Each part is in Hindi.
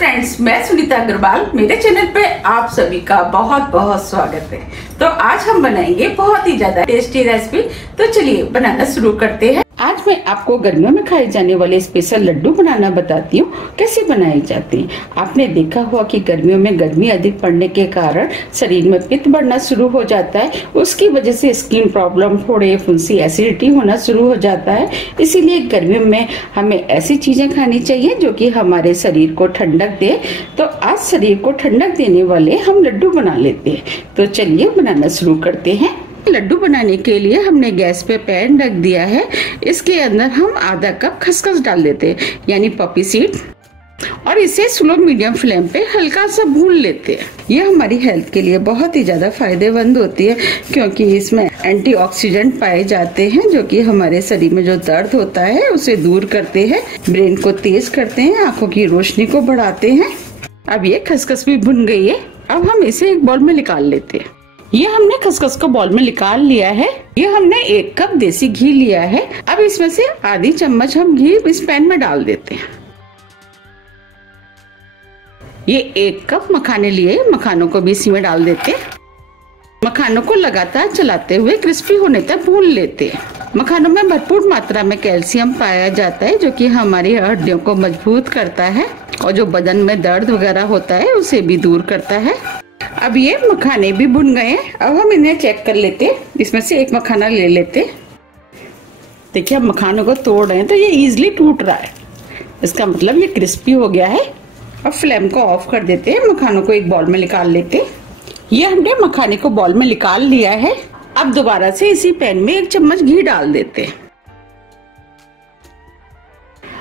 फ्रेंड्स, मैं सुनीता अग्रवाल। मेरे चैनल पे आप सभी का बहुत बहुत स्वागत है। तो आज हम बनाएंगे बहुत ही ज्यादा टेस्टी रेसिपी। तो चलिए बनाना शुरू करते हैं। आज मैं आपको गर्मियों में खाए जाने वाले स्पेशल लड्डू बनाना बताती हूँ, कैसे बनाए जाते हैं। आपने देखा हुआ कि गर्मियों में गर्मी अधिक पड़ने के कारण शरीर में पित्त बढ़ना शुरू हो जाता है। उसकी वजह से स्किन प्रॉब्लम, फोड़े, फुंसी, एसिडिटी होना शुरू हो जाता है। इसीलिए गर्मियों में हमें ऐसी चीजें खानी चाहिए जो कि हमारे शरीर को ठंडक दे। तो आज शरीर को ठंडक देने वाले हम लड्डू बना लेते हैं। तो चलिए बनाना शुरू करते हैं। लड्डू बनाने के लिए हमने गैस पे पैन रख दिया है। इसके अंदर हम आधा कप खसखस डाल देते हैं, यानी पॉपी सीड, और इसे स्लो मीडियम फ्लेम पे हल्का सा भून लेते हैं। ये हमारी हेल्थ के लिए बहुत ही ज्यादा फायदेमंद होती है, क्योंकि इसमें एंटीऑक्सीडेंट पाए जाते हैं जो कि हमारे शरीर में जो दर्द होता है उसे दूर करते हैं, ब्रेन को तेज करते हैं, आंखों की रोशनी को बढ़ाते हैं। अब ये खसखस भी भुन गई है। अब हम इसे एक बाउल में निकाल लेते हैं। ये हमने खसखस को बाउल में निकाल लिया है। ये हमने 1 कप देसी घी लिया है। अब इसमें से आधी चम्मच हम घी इस पैन में डाल देते हैं। ये 1 कप मखाने लिए, मखानों को भी इसी में डाल देते हैं। मखानों को लगातार चलाते हुए क्रिस्पी होने तक भून लेते हैं। मखानों में भरपूर मात्रा में कैल्शियम पाया जाता है जो कि हमारी हड्डियों को मजबूत करता है और जो बदन में दर्द वगैरह होता है उसे भी दूर करता है। अब ये मखाने भी भुन गए हैं। अब हम इन्हें चेक कर लेते हैं। इसमें से एक मखाना ले लेते। देखिए, अब मखानों को तोड़ रहे हैं तो ये इजीली टूट रहा है, इसका मतलब ये क्रिस्पी हो गया है। अब फ्लेम को ऑफ कर देते हैं। मखानों को एक बाउल में निकाल लेते हैं। ये हमने मखाने को बाउल में निकाल लिया है। अब दोबारा से इसी पैन में 1 चम्मच घी डाल देते हैं।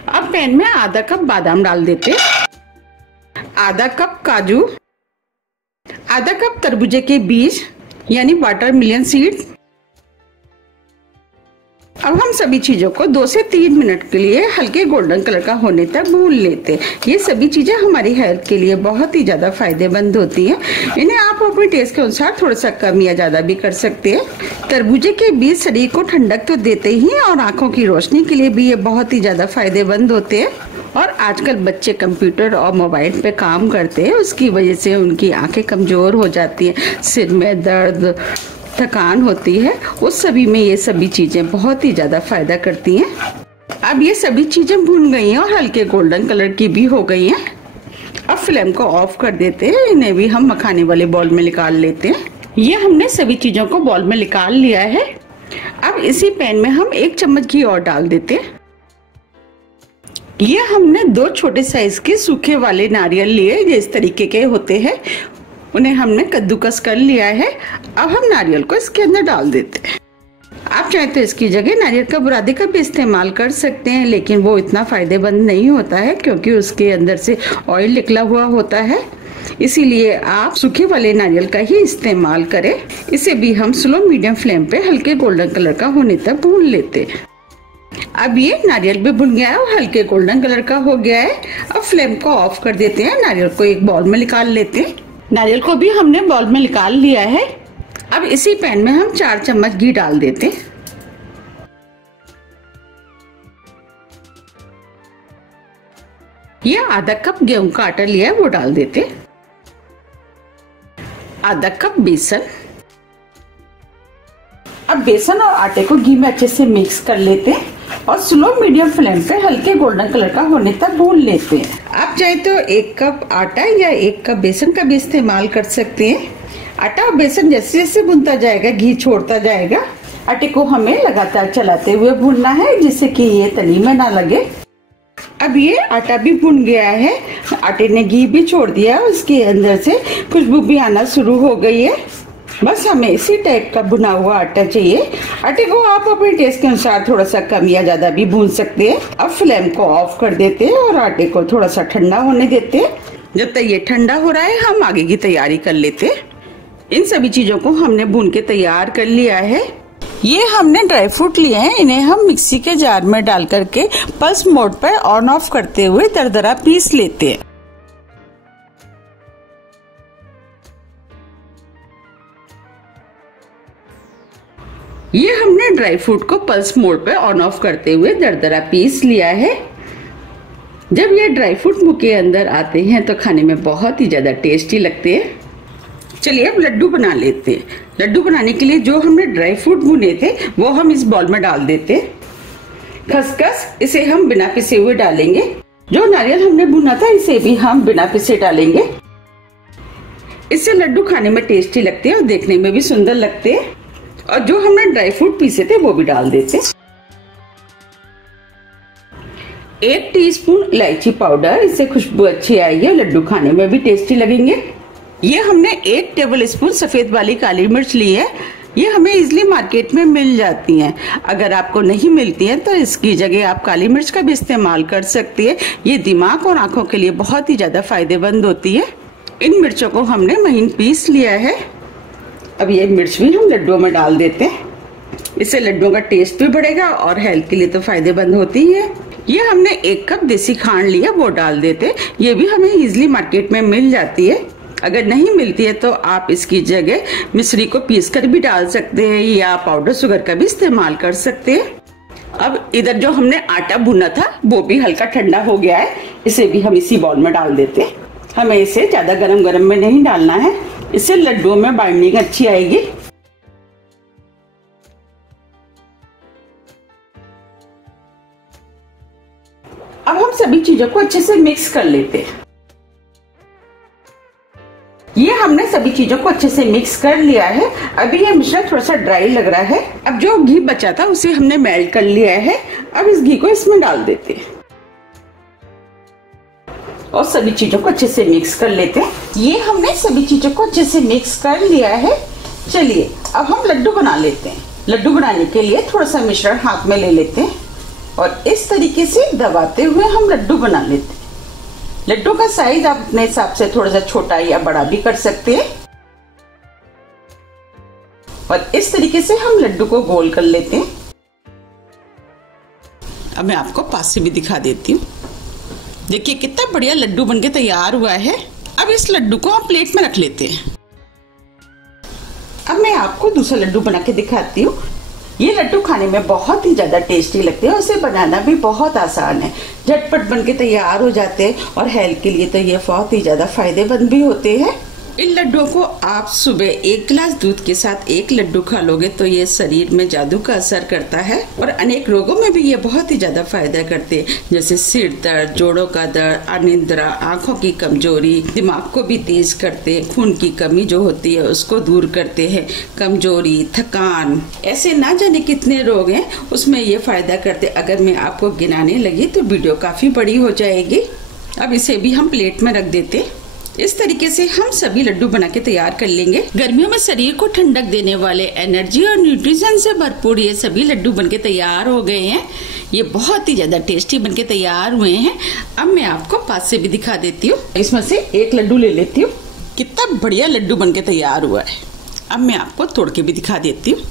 अब पैन में आधा कप बादाम डाल देते हैं, आधा कप काजू, आधा कप तरबूजे के बीज यानी वाटरमेलन सीड। अब हम सभी चीजों को 2 से 3 मिनट के लिए हल्के गोल्डन कलर का होने तक भून लेते हैं। ये सभी चीजें हमारी हेल्थ के लिए बहुत ही ज्यादा फायदेमंद होती हैं। इन्हें आप अपने टेस्ट के अनुसार थोड़ा सा कम या ज्यादा भी कर सकते हैं। तरबूजे के बीज शरीर को ठंडक तो देते ही और आंखों की रोशनी के लिए भी ये बहुत ही ज्यादा फायदेमंद होते हैं। और आजकल बच्चे कंप्यूटर और मोबाइल पे काम करते हैं, उसकी वजह से उनकी आंखें कमजोर हो जाती हैं, सिर में दर्द, थकान होती है। उस सभी में ये सभी चीजें बहुत ही ज्यादा फायदा करती हैं। अब ये सभी चीजें भून गई हैं और हल्के गोल्डन कलर की भी हो गई हैं। अब फ्लेम को ऑफ कर देते हैं। इन्हें भी हम मखाने वाले बाउल में निकाल लेते हैं। ये हमने सभी चीजों को बाउल में निकाल लिया है। अब इसी पैन में हम 1 चम्मच घी और डाल देते हैं। ये हमने 2 छोटे साइज के सूखे वाले नारियल लिए, जो इस तरीके के होते हैं, उन्हें हमने कद्दूकस कर लिया है। अब हम नारियल को इसके अंदर डाल देते हैं। आप चाहे तो इसकी जगह नारियल का बुरादे का भी इस्तेमाल कर सकते हैं, लेकिन वो इतना फायदेमंद नहीं होता है क्योंकि उसके अंदर से ऑयल निकला हुआ होता है। इसीलिए आप सूखे वाले नारियल का ही इस्तेमाल करें। इसे भी हम स्लो मीडियम फ्लेम पे हल्के गोल्डन कलर का होने तक भून लेते हैं। अब ये नारियल भी भुन गया है और हल्के गोल्डन कलर का हो गया है। अब फ्लेम को ऑफ कर देते हैं। नारियल को एक बाउल में निकाल लेते हैं। नारियल को भी हमने बाउल में निकाल लिया है। अब इसी पैन में हम 4 चम्मच घी डाल देते हैं। ये आधा कप गेहूं का आटा लिया है, वो डाल देते हैं। आधा कप बेसन। अब बेसन और आटे को घी में अच्छे से मिक्स कर लेते हैं और स्लो मीडियम फ्लेम पे हल्के गोल्डन कलर का होने तक भून लेते हैं। आप चाहे तो 1 कप आटा या 1 कप बेसन का भी इस्तेमाल कर सकते हैं। आटा और बेसन जैसे जैसे भुनता जाएगा, घी छोड़ता जाएगा। आटे को हमें लगातार चलाते हुए भूनना है, जिससे कि ये तली में ना लगे। अब ये आटा भी भुन गया है, आटे ने घी भी छोड़ दिया, उसके अंदर से खुशबू भी आना शुरू हो गई है। बस हमें इसी टाइप का भुना हुआ आटा चाहिए। आटे को आप अपने टेस्ट के अनुसार थोड़ा सा कम या ज्यादा भी भून सकते हैं। अब फ्लेम को ऑफ कर देते हैं और आटे को थोड़ा सा ठंडा होने देते हैं। जब तक ये ठंडा हो रहा है हम आगे की तैयारी कर लेते हैं। इन सभी चीजों को हमने भून के तैयार कर लिया है। ये हमने ड्राई फ्रूट लिए हैं, इन्हें हम मिक्सी के जार में डाल करके पल्स मोड पर ऑन ऑफ करते हुए दरदरा पीस लेते हैं। ये हमने ड्राई फ्रूट को पल्स मोड पे ऑन ऑफ करते हुए दरदरा पीस लिया है। जब ये ड्राई फ्रूट मुंह के अंदर आते हैं तो खाने में बहुत ही ज्यादा टेस्टी लगते हैं। चलिए अब लड्डू बना लेते हैं। लड्डू बनाने के लिए जो हमने ड्राई फ्रूट भुने थे वो हम इस बाउल में डाल देते हैं। खसखस इसे हम बिना पिसे हुए डालेंगे। जो नारियल हमने भुना था इसे भी हम बिना पिसे डालेंगे। इससे लड्डू खाने में टेस्टी लगते हैं और देखने में भी सुंदर लगते हैं। और जो हमने ड्राई फ्रूट पीसे थे वो भी डाल देते हैं। 1 टीस्पून इलायची पाउडर, इससे खुशबू अच्छी आएगी और लड्डू खाने में भी टेस्टी लगेंगे। ये हमने 1 टेबल स्पून सफेद वाली काली मिर्च ली है। ये हमें इजीली मार्केट में मिल जाती हैं। अगर आपको नहीं मिलती हैं तो इसकी जगह आप काली मिर्च का भी इस्तेमाल कर सकती है। ये दिमाग और आंखों के लिए बहुत ही ज्यादा फायदेमंद होती है। इन मिर्चों को हमने महीन पीस लिया है। अब ये मिर्च भी हम लड्डुओं में डाल देते हैं। इससे लड्डुओं का टेस्ट भी बढ़ेगा और हेल्थ के लिए तो फायदेमंद होती है। ये हमने 1 कप देसी खांड लिया, वो डाल देते। ये भी हमें इजीली मार्केट में मिल जाती है। अगर नहीं मिलती है तो आप इसकी जगह मिश्री को पीसकर भी डाल सकते हैं या पाउडर शुगर का भी इस्तेमाल कर सकते हैं। अब इधर जो हमने आटा भुना था वो भी हल्का ठंडा हो गया है। इसे भी हम इसी बाउल में डाल देते हैं। हमें इसे ज्यादा गरम गरम में नहीं डालना है, इससे लड्डुओं में बाइंडिंग अच्छी आएगी। अब हम सभी चीजों को अच्छे से मिक्स कर लेते हैं। ये हमने सभी चीजों को अच्छे से मिक्स कर लिया है। अभी ये मिश्रण थोड़ा सा ड्राई लग रहा है। अब जो घी बचा था उसे हमने मेल्ट कर लिया है। अब इस घी को इसमें डाल देते हैं और सभी चीजों को अच्छे से मिक्स कर लेते हैं। ये हमने सभी चीजों को अच्छे से मिक्स कर लिया है। चलिए अब हम लड्डू बना लेते हैं। लड्डू बनाने के लिए थोड़ा सा मिश्रण हाथ में ले लेते हैं और इस तरीके से दबाते हुए हम लड्डू बना लेते हैं। लड्डू का साइज आप अपने हिसाब से थोड़ा सा छोटा या बड़ा भी कर सकते हैं। और इस तरीके से हम लड्डू को गोल कर लेते हैं। अब मैं आपको पास से भी दिखा देती हूँ। देखिए कितना बढ़िया लड्डू बनके तैयार हुआ है। अब इस लड्डू को हम प्लेट में रख लेते हैं। अब मैं आपको दूसरा लड्डू बना के दिखाती हूँ। ये लड्डू खाने में बहुत ही ज्यादा टेस्टी लगते हैं और इसे बनाना भी बहुत आसान है। झटपट बनके तैयार हो जाते हैं और हेल्थ के लिए तो ये बहुत ही ज्यादा फायदेमंद भी होते हैं। इन लड्डुओं को आप सुबह 1 गिलास दूध के साथ 1 लड्डू खा लोगे तो ये शरीर में जादू का असर करता है और अनेक रोगों में भी ये बहुत ही ज्यादा फायदा करते हैं, जैसे सिर दर्द, जोड़ों का दर्द, अनिद्रा, आंखों की कमजोरी, दिमाग को भी तेज करते हैं, खून की कमी जो होती है उसको दूर करते हैं, कमजोरी, थकान, ऐसे ना जाने कितने रोग हैं उसमें ये फायदा करते। अगर मैं आपको गिनाने लगी तो वीडियो काफी बड़ी हो जाएगी। अब इसे भी हम प्लेट में रख देते। इस तरीके से हम सभी लड्डू बना के तैयार कर लेंगे। गर्मियों में शरीर को ठंडक देने वाले, एनर्जी और न्यूट्रिशन से भरपूर ये सभी लड्डू बनके तैयार हो गए हैं। ये बहुत ही ज्यादा टेस्टी बनके तैयार हुए हैं। अब मैं आपको पास से भी दिखा देती हूँ। इसमें से 1 लड्डू ले लेती हूँ। कितना बढ़िया लड्डू बनके तैयार हुआ है। अब मैं आपको तोड़ के भी दिखा देती हूँ।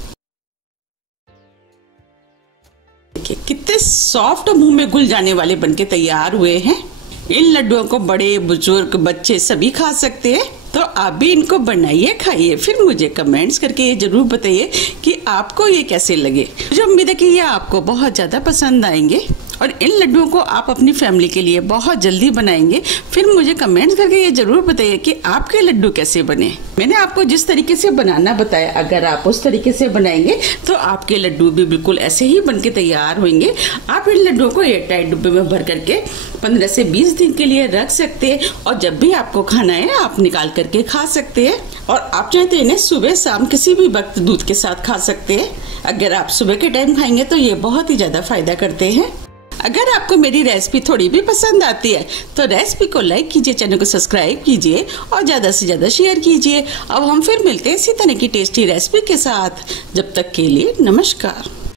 देखिए कितने सॉफ्ट, मुंह में घुल जाने वाले बनके तैयार हुए हैं। इन लड्डुओं को बड़े, बुजुर्ग, बच्चे सभी खा सकते हैं। तो आप भी इनको बनाइए, खाइए, फिर मुझे कमेंट्स करके ये जरूर बताइए कि आपको ये कैसे लगे। मुझे उम्मीद है कि ये आपको बहुत ज्यादा पसंद आएंगे और इन लड्डुओं को आप अपनी फैमिली के लिए बहुत जल्दी बनाएंगे। फिर मुझे कमेंट्स करके ये जरूर बताइए कि आपके लड्डू कैसे बने। मैंने आपको जिस तरीके से बनाना बताया, अगर आप उस तरीके से बनाएंगे तो आपके लड्डू भी बिल्कुल ऐसे ही बनके तैयार होंगे। आप इन लड्डुओं को एयरटाइट डिब्बे में भर करके 15 से 20 दिन के लिए रख सकते हैं और जब भी आपको खाना है आप निकाल करके खा सकते हैं। और आप चाहे तो इन्हें सुबह शाम किसी भी वक्त दूध के साथ खा सकते हैं। अगर आप सुबह के टाइम खाएंगे तो ये बहुत ही ज्यादा फायदा करते हैं। अगर आपको मेरी रेसिपी थोड़ी भी पसंद आती है तो रेसिपी को लाइक कीजिए, चैनल को सब्सक्राइब कीजिए और ज्यादा से ज्यादा शेयर कीजिए। अब हम फिर मिलते हैं इसी तरह की टेस्टी रेसिपी के साथ। जब तक के लिए नमस्कार।